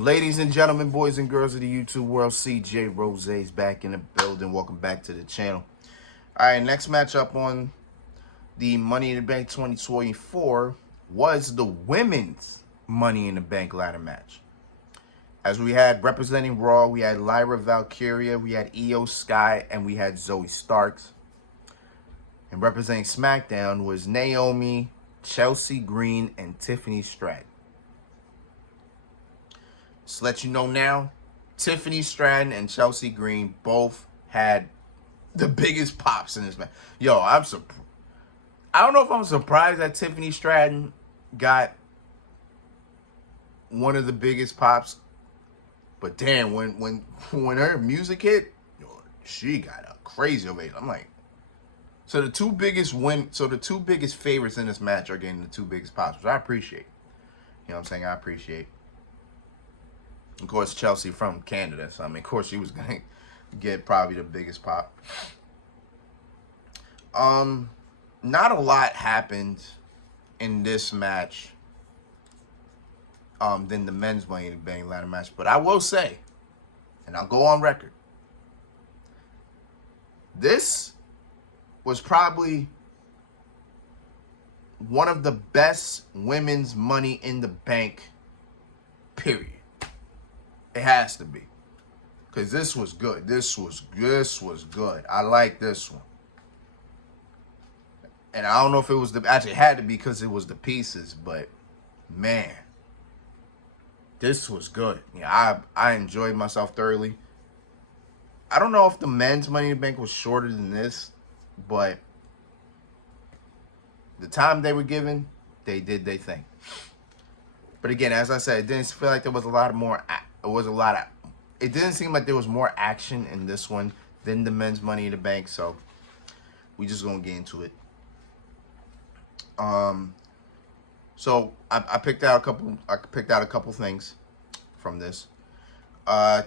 Ladies and gentlemen, boys and girls of the YouTube world, CJ Rose's back in the building. Welcome back to the channel. All right, next matchup on the Money in the Bank 2024 was the women's Money in the Bank ladder match. As we had representing Raw, we had Lyra Valkyria, we had Io Sky, and we had Zoe Starks. And representing SmackDown was Naomi, Chelsea Green, and Tiffany Stratton. Just let you know now, Tiffany Stratton and Chelsea Green both had the biggest pops in this match. Yo, I don't know if I'm surprised that Tiffany Stratton got one of the biggest pops, but damn, when her music hit, she got a crazy ovation. I'm like, so the two biggest favorites in this match are getting the two biggest pops, which I appreciate. You know what I'm saying? I appreciate. Of course, Chelsea from Canada, so I mean, of course, she was gonna get probably the biggest pop. Not a lot happened in this match than the men's Money in the Bank ladder match, but I will say, and I'll go on record, this was probably one of the best women's Money in the Bank, period. It has to be, because this was good. This was good. I like this one. And I don't know if it was actually had to be because it was the pieces, but man, this was good. Yeah, I enjoyed myself thoroughly. I don't know if the men's Money in the Bank was shorter than this, but the time they were given, they did their thing. But again, as I said, it didn't feel like there was a lot more. It didn't seem like there was more action in this one than the men's Money in the Bank. So we just gonna get into it. So I picked out a couple. I picked out a couple things from this.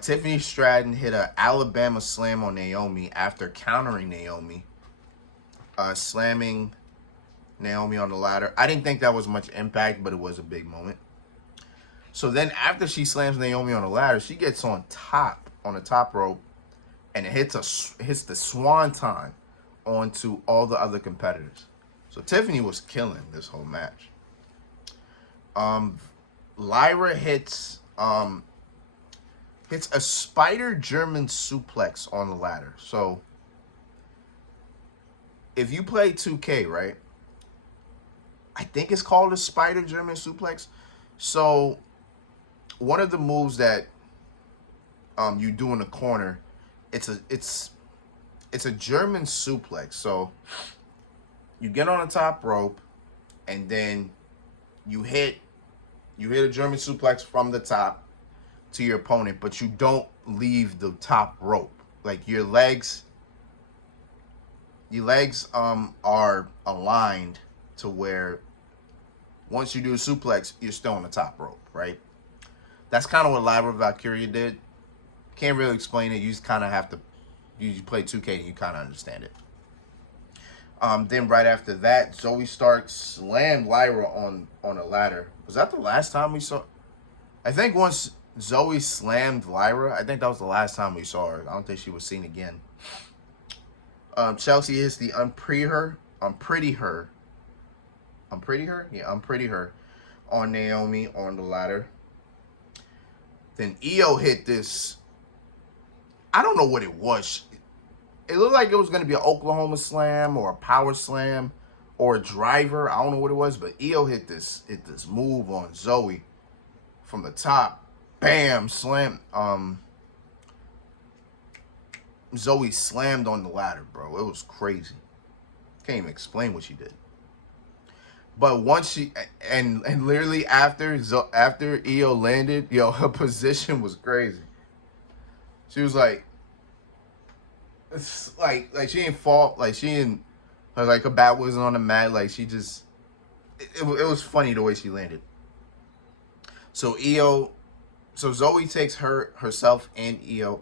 Tiffany Stratton hit an Alabama slam on Naomi after countering Naomi, slamming Naomi on the ladder. I didn't think that was much impact, but it was a big moment. So then after she slams Naomi on the ladder, she gets on the top rope, and it hits the swanton onto all the other competitors. So Tiffany was killing this whole match. Lyra hits a spider German suplex on the ladder. So if you play 2K, right? I think it's called a spider German suplex. So one of the moves that you do in the corner, it's a German suplex. So you get on the top rope, and then you hit a German suplex from the top to your opponent, but you don't leave the top rope. Like your legs are aligned to where once you do a suplex, you're still on the top rope, right? That's kind of what Lyra Valkyria did. Can't really explain it. You just kind of have to. You play 2K and you kind of understand it. Then right after that, Zoe Stark slammed Lyra on a ladder. Was that the last time we saw? I think once Zoe slammed Lyra, I think that was the last time we saw her. I don't think she was seen again. Chelsea hits the unpretty her on Naomi on the ladder. Then Io hit this. I don't know what it was. It looked like it was going to be an Oklahoma slam or a power slam or a driver. I don't know what it was, but Io hit this move on Zoe from the top. Bam, slam. Zoe slammed on the ladder, bro. It was crazy. Can't even explain what she did. But once she and literally after Io landed, yo, her position was crazy. She was like, it's like she didn't fall, like she didn't, like her back wasn't on the mat, like she just, it was funny the way she landed. So Zoe takes herself and Io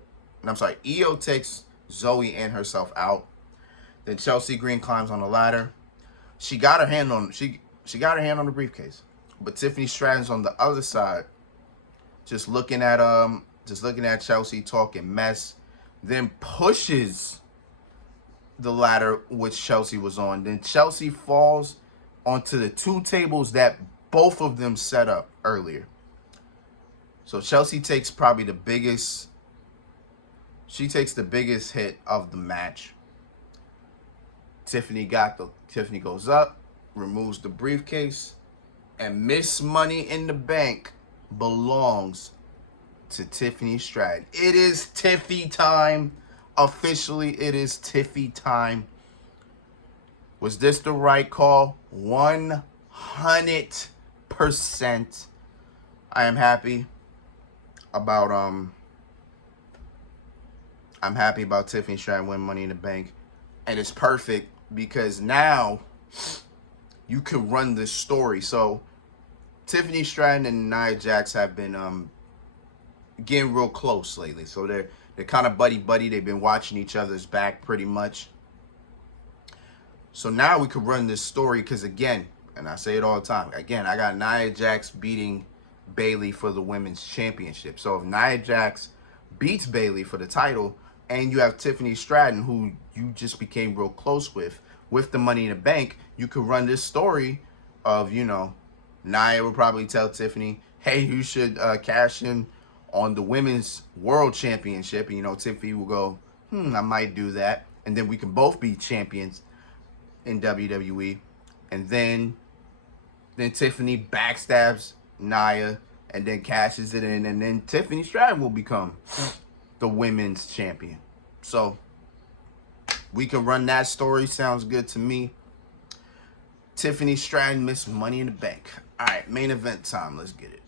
takes Zoe and herself out. Then Chelsea Green climbs on the ladder. She got her hand on the briefcase, but Tiffany Stratton's on the other side just looking at Chelsea talking mess, then pushes the ladder which Chelsea was on. Then Chelsea falls onto the two tables that both of them set up earlier. So Chelsea takes probably the biggest. She takes the biggest hit of the match. Tiffany goes up, removes the briefcase, and Miss Money in the Bank belongs to Tiffany Stratton. It is Tiffy time. Officially, it is Tiffy time. Was this the right call? 100%. I am happy about Tiffany Stratton winning Money in the Bank. And it's perfect because now you can run this story. So Tiffany Stratton and Nia Jax have been getting real close lately. So they're kind of buddy-buddy. They've been watching each other's back pretty much. So now we could run this story because, again, and I say it all the time, again, I got Nia Jax beating Bayley for the women's championship. So if Nia Jax beats Bayley for the title, and you have Tiffany Stratton, who you just became real close with the Money in the Bank, you could run this story of, Nia would probably tell Tiffany, hey, you should cash in on the women's world championship. And, Tiffany will go, I might do that. And then we can both be champions in WWE. And then Tiffany backstabs Nia and then cashes it in. And then Tiffany Stratton will become the women's champion. So we can run that story. Sounds good to me. Tiffany Stratton, Miss Money in the Bank. All right, main event time. Let's get it.